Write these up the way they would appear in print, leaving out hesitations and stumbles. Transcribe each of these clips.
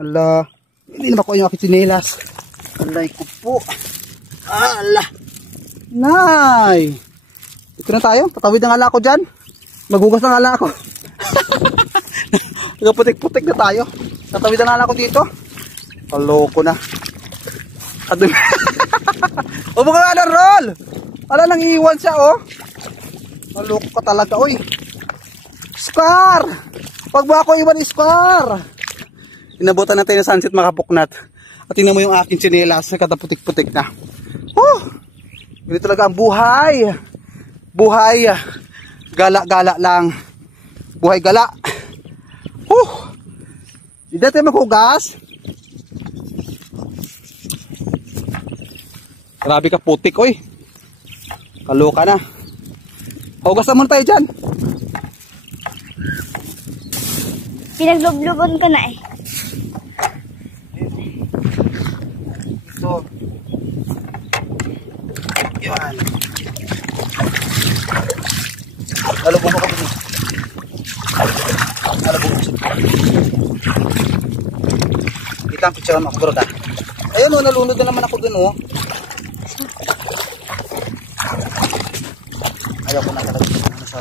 Ala, hindi na ba ko yung aking tsinelas? Alay ko po. Ala. Nay. Ito na tayo. Tatawid na nga ako dyan. Maghugas na nga ako. Nagputik-putik na tayo. Tatawid na nga ako dito. Kaloko na. O mga nga na roll. Ala, nang iwan siya oh. Kaloko ka talaga oy. Scar. Pag ba ako iwan Scar. Inabutan natin ng sunset makapuknat. At tingnan mo yung aking tsinelas. Kataputik-putik na. Ganito talaga ang buhay. Buhay. Gala-gala lang. Buhay gala. Hindi natin maghugas. Grabe ka putik oy. Kaloka na. Hugas na muna tayo dyan. Pinaglubluban ka na eh. Ito. Yan. Lalubog ako dun. Lalubog ako. Kita ang picture ako bro ta. Ayun o, nalunod na naman ako dun o. Ayaw ko na talaga sa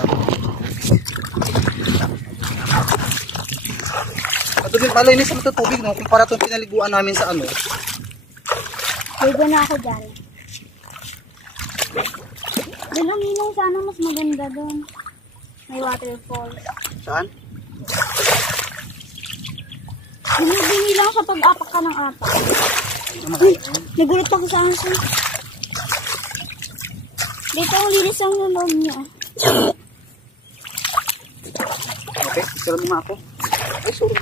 tubig. Malinis naman ito tubig no, kumpara itong pinaliguan namin sa ano. Ligo na ako dyan. Doon ang ilong sana mas maganda doon. May waterfall. Saan? Binibini lang sa pag-apak ka ng apak. Ay, nagulat ako sa aso. Dito ang linis ang loob niya. Okay, isara mo nga ako. Ay, sorry.